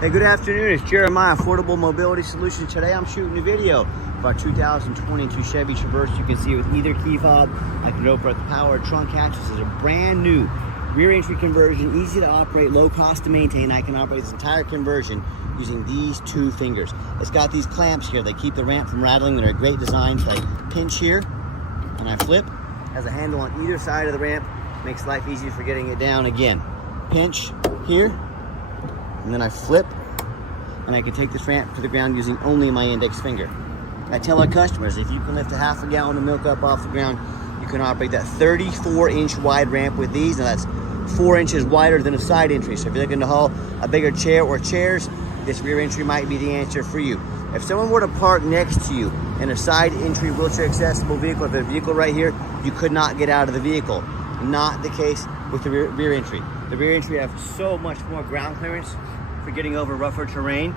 Hey, good afternoon. It's Jeremiah, Affordable Mobility Solutions. Today I'm shooting a video of our 2022 Chevy Traverse. You can see it with either key fob. I can open up the power trunk hatch. This is a brand new rear entry conversion, easy to operate, low cost to maintain. I can operate this entire conversion using these two fingers. It's got these clamps here. They keep the ramp from rattling. They're a great design. So I pinch here and I flip. Has a handle on either side of the ramp. Makes life easier for getting it down. Again, pinch here. And then I flip, and I can take this ramp to the ground using only my index finger. I tell our customers, if you can lift a half a gallon of milk up off the ground, you can operate that 34-inch wide ramp with these. Now that's 4 inches wider than a side entry. So if you're looking to haul a bigger chair or chairs, this rear entry might be the answer for you. If someone were to park next to you in a side entry wheelchair accessible vehicle, if there's a vehicle right here, you could not get out of the vehicle. Not the case with the rear entry. The rear entry have so much more ground clearance for getting over rougher terrain,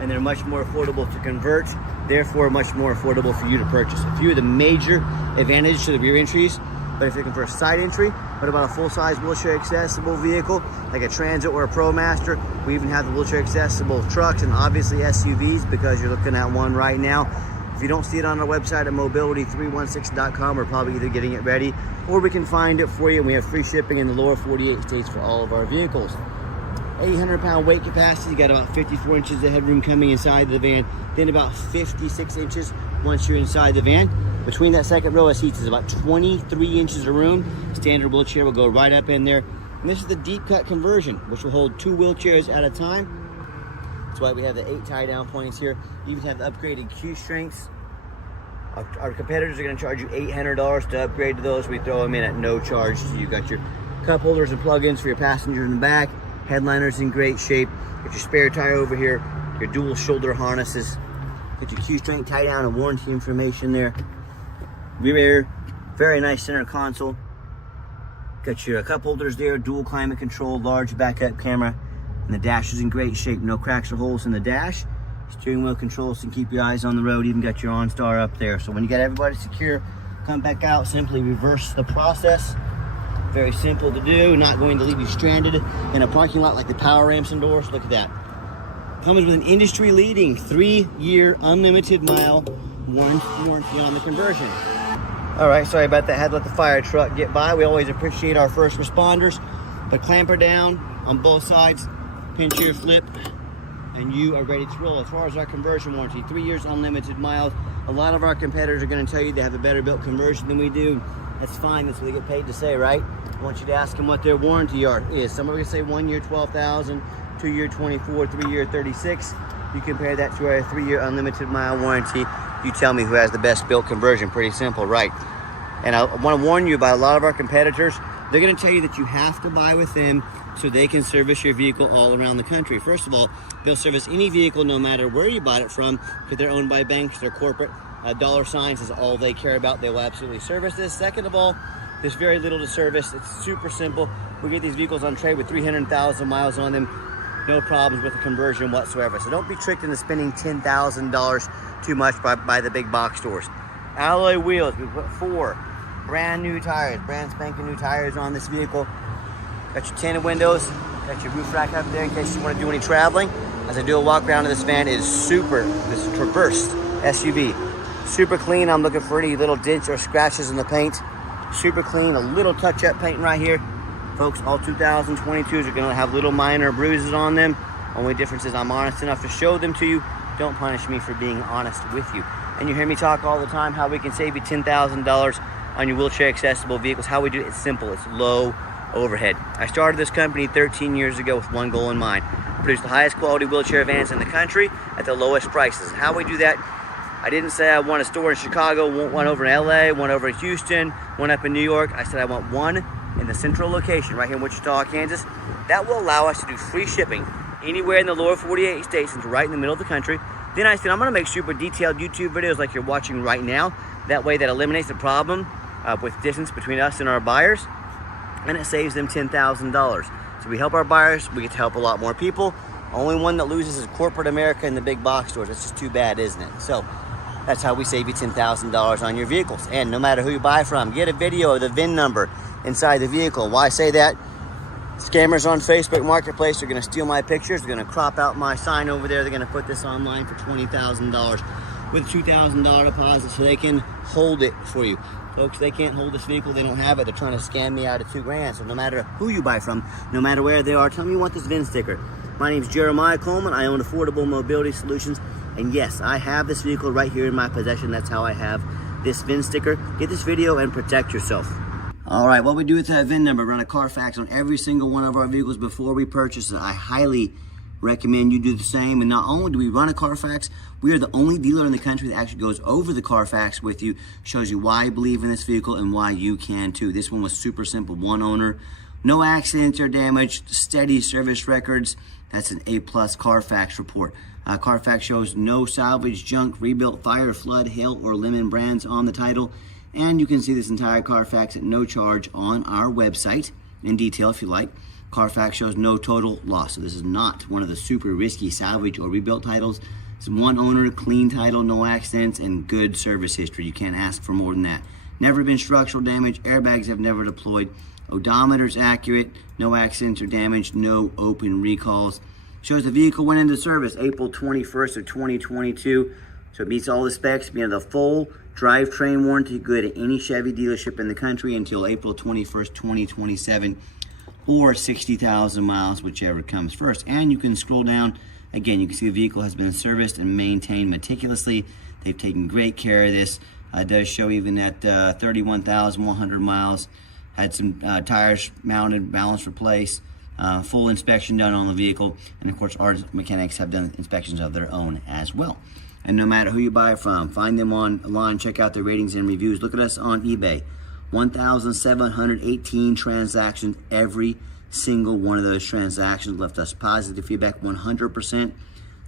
and they're much more affordable to convert, therefore much more affordable for you to purchase. A few of the major advantages to the rear entries, but if you're looking for a side entry, what about a full-size wheelchair accessible vehicle like a Transit or a ProMaster? We even have the wheelchair accessible trucks and obviously SUVs, because you're looking at one right now. If you don't see it on our website at mobility316.com, we're probably either getting it ready or we can find it for you, and we have free shipping in the lower 48 states for all of our vehicles. 800-pound weight capacity. You got about 54 inches of headroom coming inside the van, then about 56 inches once you're inside the van. Between that second row of seats is about 23 inches of room. Standard wheelchair will go right up in there. And this is the deep cut conversion, which will hold 2 wheelchairs at a time. That's why we have the 8 tie down points here. You even have the upgraded Q strengths. Our competitors are going to charge you $800 to upgrade to those. We throw them in at no charge. So you've got your cup holders and plug-ins for your passengers in the back. Headliner's in great shape. Get your spare tire over here. Your dual shoulder harnesses. Get your Q strength tie down and warranty information there. Rear, very nice center console. Got your cup holders there. Dual climate control, large backup camera. And the dash is in great shape. No cracks or holes in the dash. Steering wheel controls can keep your eyes on the road. Even got your OnStar up there. So when you got everybody secure, come back out, simply reverse the process. Very simple to do, not going to leave you stranded in a parking lot like the power ramps and doors. Look at that. Comes with an industry-leading 3-year unlimited mile warranty on the conversion. All right, sorry about that. Had to let the fire truck get by. We always appreciate our first responders. But clamp her down on both sides, pinch your flip, and you are ready to roll. As far as our conversion warranty, 3 years unlimited miles. A lot of our competitors are going to tell you they have a better built conversion than we do. That's fine. That's what they get paid to say, right? I want you to ask them what their warranty is. Some are going to say 1 year, 12,000, 2 year, 24, 3 year, 36. You compare that to our 3 year unlimited mile warranty. You tell me who has the best built conversion. Pretty simple, right? And I want to warn you about a lot of our competitors. They're going to tell you that you have to buy with them so they can service your vehicle all around the country. First of all, they'll service any vehicle no matter where you bought it from, because they're owned by banks, they're corporate. Dollar signs is all they care about. They will absolutely service this. Second of all, there's very little to service. It's super simple. We get these vehicles on trade with 300,000 miles on them. No problems with the conversion whatsoever. So don't be tricked into spending $10,000 too much by the big box stores. Alloy wheels. We put 4 brand new tires, brand spanking new tires on this vehicle. Got your tinted windows. Got your roof rack up there in case you want to do any traveling. As I do a walk around of this van, it is super. This Traverse SUV. Super clean. I'm looking for any little dents or scratches in the paint. Super clean. A little touch-up paint right here. Folks, all 2022s are going to have little minor bruises on them. Only difference is I'm honest enough to show them to you. Don't punish me for being honest with you. And you hear me talk all the time how we can save you $10,000 on your wheelchair accessible vehicles. How we do it, it's simple. It's low overhead. I started this company 13 years ago with one goal in mind: produce the highest quality wheelchair vans in the country at the lowest prices. How we do that, I didn't say I want a store in Chicago, want one over in LA, one over in Houston, one up in New York. I said I want one in the central location right here in Wichita, Kansas. That will allow us to do free shipping anywhere in the lower 48 states and right in the middle of the country. Then I said I'm going to make super detailed YouTube videos like you're watching right now. That way that eliminates the problem with distance between us and our buyers, and it saves them $10,000. So we help our buyers, we get to help a lot more people. Only one that loses is corporate America and the big box stores. That's just too bad, isn't it? So that's how we save you $10,000 on your vehicles. And no matter who you buy from, get a video of the VIN number inside the vehicle. Why I say that? Scammers on Facebook Marketplace are gonna steal my pictures. They're gonna crop out my sign over there. They're gonna put this online for $20,000 with a $2,000 deposit so they can hold it for you. Folks, they can't hold this vehicle. They don't have it. They're trying to scam me out of $2,000. So no matter who you buy from, no matter where they are, tell me you want this VIN sticker. My name is Jeremiah Coleman. I own Affordable Mobility Solutions. And yes, I have this vehicle right here in my possession. That's how I have this VIN sticker. Get this video and protect yourself. All right, what we do with that VIN number, run a Carfax on every single one of our vehicles before we purchase it. I highly recommend you do the same. And not only do we run a Carfax, we are the only dealer in the country that actually goes over the Carfax with you, shows you why you believe in this vehicle and why you can too. This one was super simple, one owner, no accidents or damage, steady service records. That's an A+ Carfax report. Carfax shows no salvage, junk, rebuilt, fire, flood, hail, or lemon brands on the title. And you can see this entire Carfax at no charge on our website in detail if you like. Carfax shows no total loss. So this is not one of the super risky salvage or rebuilt titles. It's one owner, clean title, no accidents, and good service history. You can't ask for more than that. Never been structural damage. Airbags have never deployed. Odometer's accurate. No accidents or damage. No open recalls. Shows the vehicle went into service April 21st of 2022. So it meets all the specs, being the full drivetrain warranty, good at any Chevy dealership in the country until April 21st, 2027, or 60,000 miles, whichever comes first. And you can scroll down. Again, you can see the vehicle has been serviced and maintained meticulously. They've taken great care of this. It does show even at 31,100 miles. Had some tires mounted, balance replaced, full inspection done on the vehicle. And of course, our mechanics have done inspections of their own as well. And no matter who you buy from, find them online, check out their ratings and reviews. Look at us on eBay. 1,718 transactions. Every single one of those transactions left us positive feedback, 100%.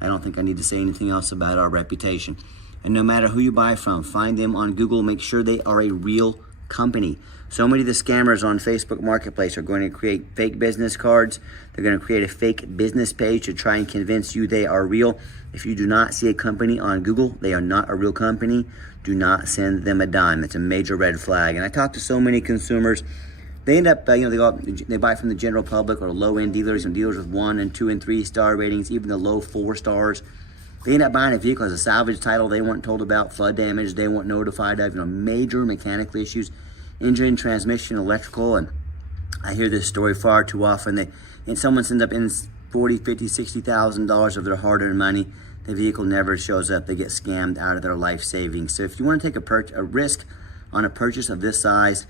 I don't think I need to say anything else about our reputation. And no matter who you buy from, find them on Google. Make sure they are a real company. So many of the scammers on Facebook Marketplace are going to create fake business cards. They're going to create a fake business page to try and convince you they are real. If you do not see a company on Google, they are not a real company. Do not send them a dime. It's a major red flag. And I talk to so many consumers. They end up, they buy from the general public or low-end dealers and dealers with 1 and 2 and 3 star ratings, even the low 4 stars. They end up buying a vehicle as a salvage title they weren't told about, flood damage they weren't notified of, major mechanical issues, engine, transmission, electrical. And I hear this story far too often. And someone ends up in $40,000, $50,000, $60,000 of their hard-earned money. The vehicle never shows up. They get scammed out of their life savings. So if you want to take a risk on a purchase of this size,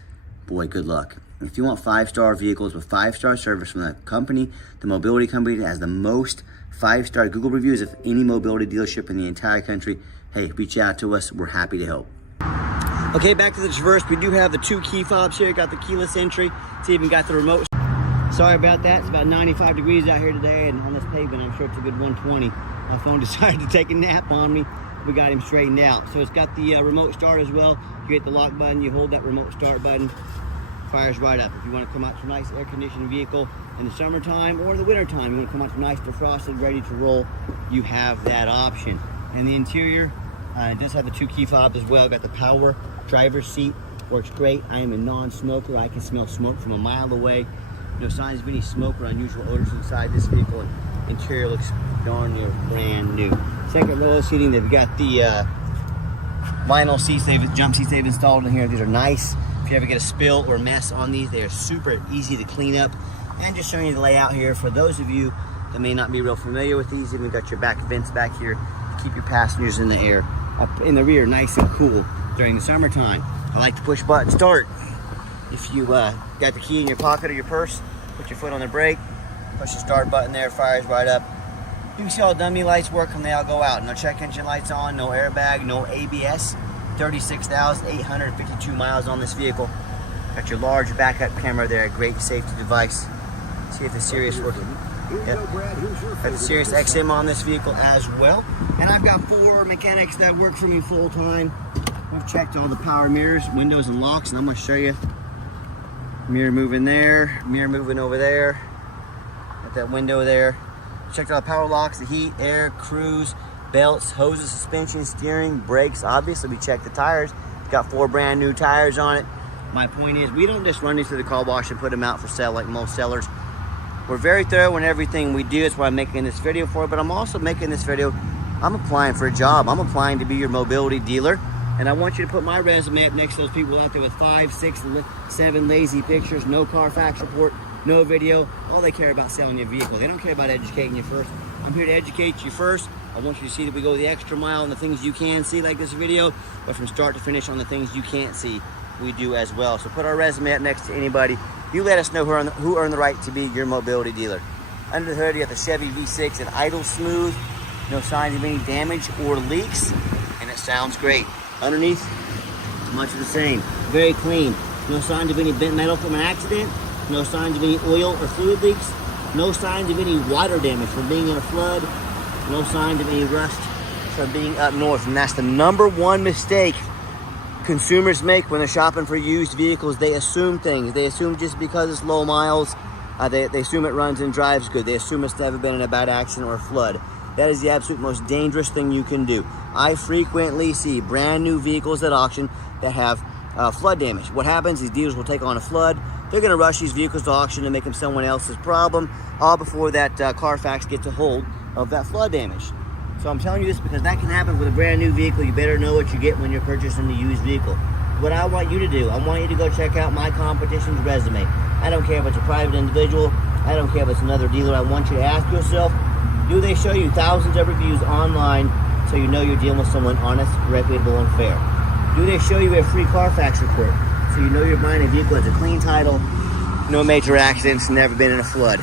boy, good luck. If you want 5-star vehicles with 5-star service from the company, the mobility company that has the most 5-star Google reviews of any mobility dealership in the entire country, hey, reach out to us. We're happy to help. Okay, back to the Traverse. We do have the 2 key fobs here. Got the keyless entry. It's even got the remote. Sorry about that. It's about 95 degrees out here today, and on this pavement, I'm sure it's a good 120. My phone decided to take a nap on me. We got him straightened out. So it's got the remote start as well. You hit the lock button, you hold that remote start button, fires right up. If you want to come out to a nice air-conditioned vehicle in the summertime or the wintertime, you want to come out to nice defrosted, ready to roll, you have that option. And the interior, it does have the 2 key fobs as well. Got the power driver's seat, works great. I am a non-smoker. I can smell smoke from a mile away. No signs of any smoke or unusual odors inside this vehicle. And interior looks darn near brand new. Second row seating, they've got the vinyl seats, jump seats they've installed in here. These are nice. If you ever get a spill or mess on these, they are super easy to clean up. And just showing you the layout here for those of you that may not be real familiar with these. Even got your back vents back here to keep your passengers in the air, up in the rear, nice and cool during the summertime. I like to push button start. If you got the key in your pocket or your purse, put your foot on the brake, push the start button there, fires right up. You can see all the dummy lights work when they all go out. No check engine lights on, no airbag, no ABS. 36,852 miles on this vehicle. Got your large backup camera there, great safety device. See if the Sirius works. Yep. Got the Sirius XM on this vehicle as well. And I've got 4 mechanics that work for me full time. I've checked all the power mirrors, windows, and locks, and I'm going to show you. Mirror moving there, mirror moving over there. Got that window there. Checked out the power locks, the heat, air, cruise, belts, hoses, suspension, steering, brakes. Obviously, we checked the tires. It's got 4 brand new tires on it. My point is, we don't just run these through the car wash and put them out for sale like most sellers. We're very thorough in everything we do. That's why I'm making this video for, but I'm also making this video, I'm applying for a job. I'm applying to be your mobility dealer. And I want you to put my resume up next to those people out there with 5, 6, 7 lazy pictures, no Carfax report, no video. All they care about selling your vehicle. They don't care about educating you first. I'm here to educate you first. I want you to see that we go the extra mile on the things you can see, like this video, but from start to finish on the things you can't see, we do as well. So put our resume up next to anybody. You let us know who earned the right to be your mobility dealer. Under the hood, you have the Chevy V6 and idle smooth, no signs of any damage or leaks, and it sounds great. Underneath, much of the same, very clean. No signs of any bent metal from an accident, no signs of any oil or fluid leaks, no signs of any water damage from being in a flood, no signs of any rust from being up north. And that's the #1 mistake consumers make when they're shopping for used vehicles. They assume things. They assume just because it's low miles, they assume it runs and drives good. They assume it's never been in a bad accident or a flood. That is the absolute most dangerous thing you can do. I frequently see brand new vehicles at auction that have flood damage. What happens is dealers will take on a flood. They're gonna rush these vehicles to auction and make them someone else's problem, all before that Carfax gets a hold of that flood damage. So I'm telling you this because that can happen with a brand new vehicle. You better know what you get when you're purchasing a used vehicle. What I want you to do, I want you to go check out my competition's resume. I don't care if it's a private individual. I don't care if it's another dealer. I want you to ask yourself, do they show you thousands of reviews online so you know you're dealing with someone honest, reputable, and fair? Do they show you a free Carfax report so you know you're buying a vehicle that's a clean title, no major accidents, never been in a flood?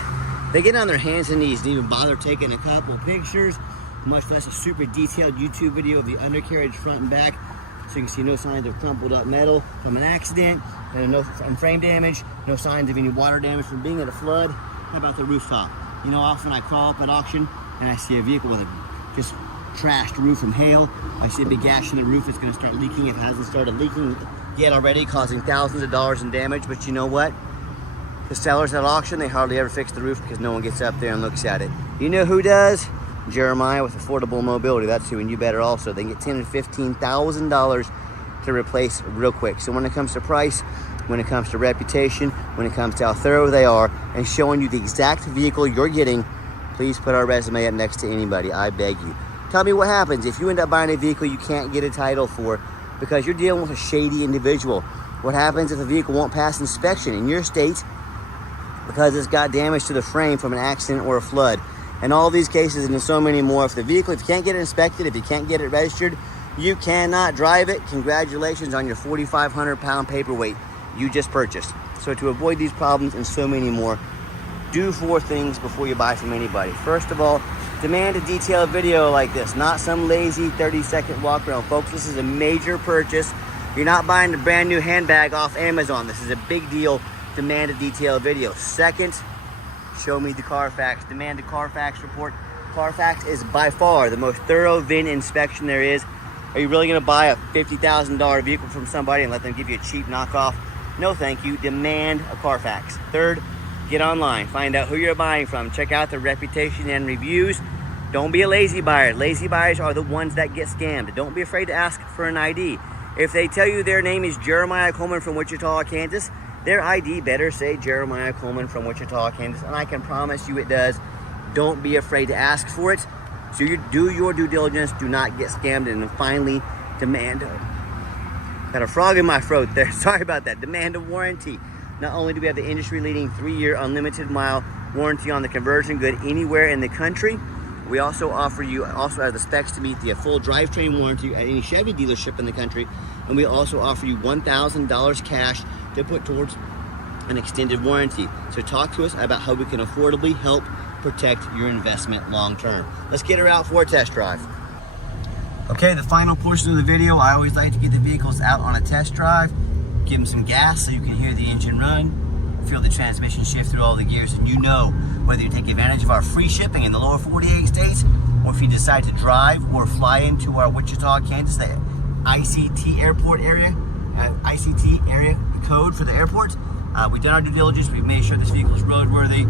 They get on their hands and knees, didn't even bother taking a couple pictures, much less a super detailed YouTube video of the undercarriage front and back, so you can see no signs of crumpled up metal from an accident, and no frame damage, no signs of any water damage from being in a flood. How about the rooftop? You know, often I crawl up at auction and I see a vehicle with a just trashed roof from hail. I see a big gash in the roof. It's going to start leaking. It hasn't started leaking yet already, causing thousands of dollars in damage. But you know what? The sellers at auction, they hardly ever fix the roof because no one gets up there and looks at it. You know who does? Jeremiah with Affordable Mobility. That's who, and you better also. They can get $10,000 and $15,000 to replace real quick. So when it comes to price, when it comes to reputation, when it comes to how thorough they are, and showing you the exact vehicle you're getting, please put our resume up next to anybody. I beg you. Tell me what happens if you end up buying a vehicle you can't get a title for because you're dealing with a shady individual. What happens if a vehicle won't pass inspection in your state because it's got damage to the frame from an accident or a flood? In all these cases and in so many more, if you can't get it inspected, if you can't get it registered, you cannot drive it. Congratulations on your 4,500-pound paperweight you just purchased. So to avoid these problems and so many more, do 4 things before you buy from anybody. First of all, demand a detailed video like this, not some lazy 30-second walk around. Folks, this is a major purchase. You're not buying a brand new handbag off Amazon. This is a big deal. Demand a detailed video. Second, show me the Carfax. Demand a Carfax report. Carfax is by far the most thorough VIN inspection there is. Are you really going to buy a $50,000 vehicle from somebody and let them give you a cheap knockoff? No, thank you. Demand a Carfax. Third, get online. Find out who you're buying from. Check out the reputation and reviews. Don't be a lazy buyer. Lazy buyers are the ones that get scammed. Don't be afraid to ask for an ID. If they tell you their name is Jeremiah Coleman from Wichita, Kansas, their ID better say Jeremiah Coleman from Wichita, Kansas, and I can promise you it does. Don't be afraid to ask for it. So you do your due diligence. Do not get scammed. And then finally, demand. Got a frog in my throat there. Sorry about that. Demand a warranty. Not only do we have the industry-leading 3-year unlimited mile warranty on the conversion good anywhere in the country, we also offer you, have the specs to meet the full drivetrain warranty at any Chevy dealership in the country, and we also offer you $1,000 cash to put towards an extended warranty. So talk to us about how we can affordably help protect your investment long term. Let's get her out for a test drive. Okay, the final portion of the video, I always like to get the vehicles out on a test drive, give them some gas so you can hear the engine run, feel the transmission shift through all the gears, and you know whether you take advantage of our free shipping in the lower 48 states, or if you decide to drive or fly into our Wichita, Kansas, the ICT airport area, ICT area code for the airport. We've done our due diligence. We've made sure this vehicle is roadworthy.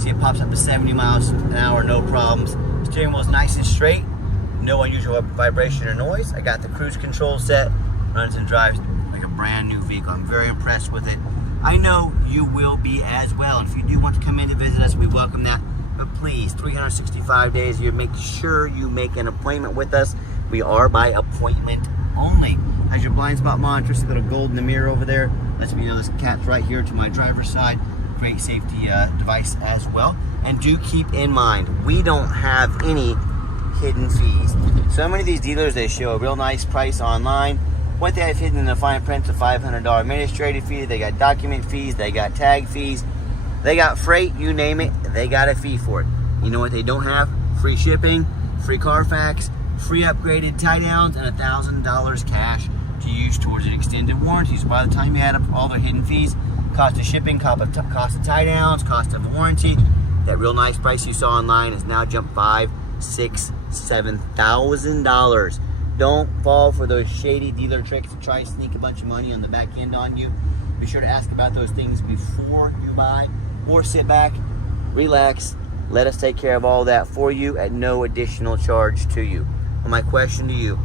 See, it pops up to 70 miles an hour, no problems. Steering wheel is nice and straight. No unusual vibration or noise. I got the cruise control set. Runs and drives like a brand new vehicle. I'm very impressed with it. I know you will be as well. And if you do want to come in to visit us, we welcome that. But please, 365 days a year, make sure you make an appointment with us. We are by appointment only. As your blind spot monitor, see the little gold in the mirror over there. Lets me know this cat's right here to my driver's side. Great safety device as well. And do keep in mind, we don't have any hidden fees. So many of these dealers, they show a real nice price online. What they have hidden in the fine print is a $500 administrative fee. They got document fees, they got tag fees, they got freight, you name it, they got a fee for it. You know what they don't have? Free shipping, free Carfax, free upgraded tie downs, and $1,000 cash to use towards an extended warranty. So by the time you add up all their hidden fees, cost of shipping, cost of tie downs, cost of warranty, that real nice price you saw online has now jumped $5,000, $6,000, $7,000. Don't fall for those shady dealer tricks to try to sneak a bunch of money on the back end on you. Be sure to ask about those things before you buy, or sit back, relax, let us take care of all that for you at no additional charge to you. And my question to you,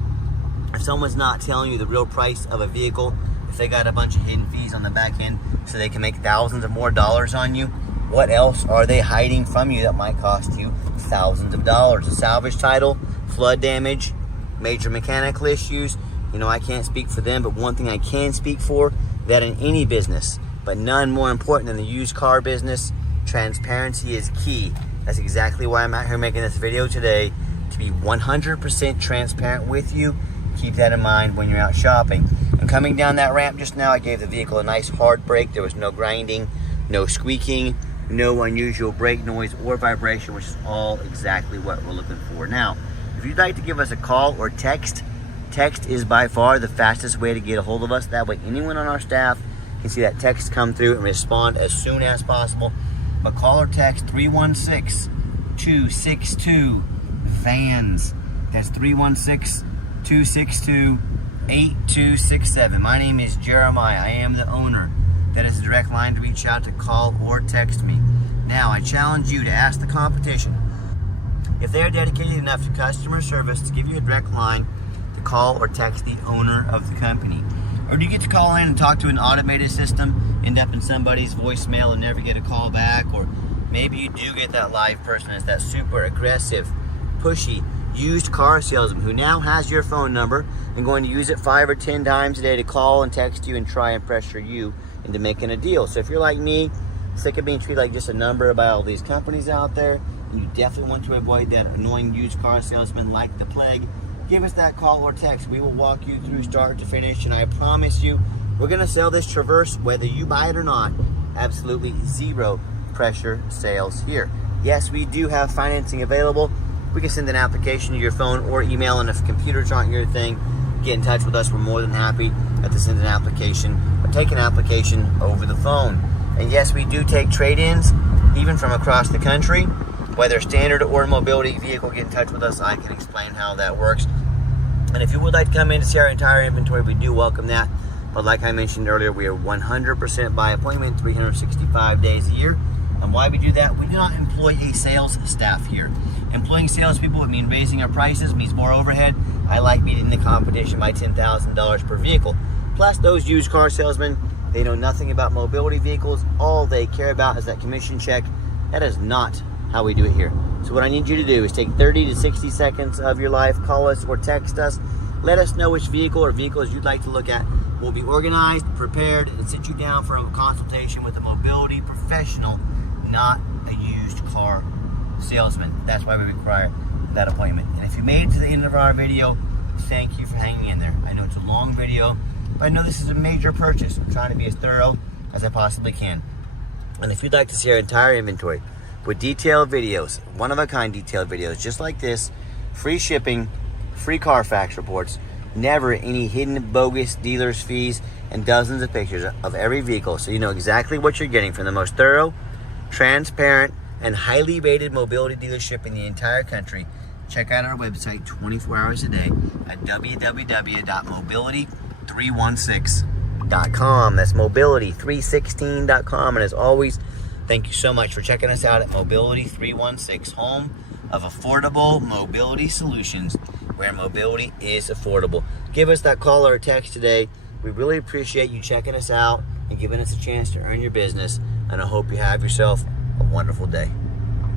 if someone's not telling you the real price of a vehicle, if they got a bunch of hidden fees on the back end so they can make thousands of more dollars on you, what else are they hiding from you that might cost you thousands of dollars? A salvage title, flood damage, major mechanical issues. You know, I can't speak for them, but one thing I can speak for, that in any business, but none more important than the used car business, transparency is key. That's exactly why I'm out here making this video today, to be 100% transparent with you. Keep that in mind when you're out shopping. And coming down that ramp just now, I gave the vehicle a nice hard brake. There was no grinding, no squeaking, no unusual brake noise or vibration, which is all exactly what we're looking for. Now, if you'd like to give us a call or text is by far the fastest way to get a hold of us. That way anyone on our staff can see that text come through and respond as soon as possible. But call or text 316-262-VANS. That's 316-262-8267. My name is Jeremiah. I am the owner. That is the direct line to reach out to, call or text me. Now, I challenge you to ask the competition if they are dedicated enough to customer service to give you a direct line to call or text the owner of the company. Or do you get to call in and talk to an automated system, end up in somebody's voicemail and never get a call back? Or maybe you do get that live person as that super aggressive, pushy, used car salesman who now has your phone number and going to use it 5 or 10 times a day to call and text you and try and pressure you into making a deal. So if you're like me, sick of being treated like just a number by all these companies out there, and you definitely want to avoid that annoying used car salesman like the plague, give us that call or text. We will walk you through start to finish, and I promise you, we're going to sell this Traverse whether you buy it or not. Absolutely zero pressure sales here. Yes, we do have financing available. We can send an application to your phone or email, and if computers aren't your thing, get in touch with us. We're more than happy to send an application or take an application over the phone. And yes, we do take trade-ins, even from across the country. Whether standard or mobility vehicle, get in touch with us. I can explain how that works. And if you would like to come in to see our entire inventory, we do welcome that. But like I mentioned earlier, we are 100% by appointment, 365 days a year. And why we do that, we do not employ a sales staff here. Employing salespeople would mean raising our prices, means more overhead. I like beating the competition by $10,000 per vehicle. Plus, those used car salesmen, they know nothing about mobility vehicles. All they care about is that commission check. That is not how we do it here. So what I need you to do is take 30 to 60 seconds of your life, call us or text us. Let us know which vehicle or vehicles you'd like to look at. We'll be organized, prepared, and sit you down for a consultation with a mobility professional, not a used car salesman. That's why we require that appointment. And if you made it to the end of our video, thank you for hanging in there. I know it's a long video, but I know this is a major purchase. I'm trying to be as thorough as I possibly can. And if you'd like to see our entire inventory with detailed videos, one-of-a-kind detailed videos just like this, free shipping, free Carfax reports, never any hidden bogus dealers fees, and dozens of pictures of every vehicle, so you know exactly what you're getting from the most thorough, transparent, and highly rated mobility dealership in the entire country. Check out our website 24 hours a day at www.mobility316.com. That's mobility316.com. And as always, thank you so much for checking us out at Mobility 316, home of affordable mobility solutions, where mobility is affordable. Give us that call or text today. We really appreciate you checking us out. and giving us a chance to earn your business. And I hope you have yourself a wonderful day.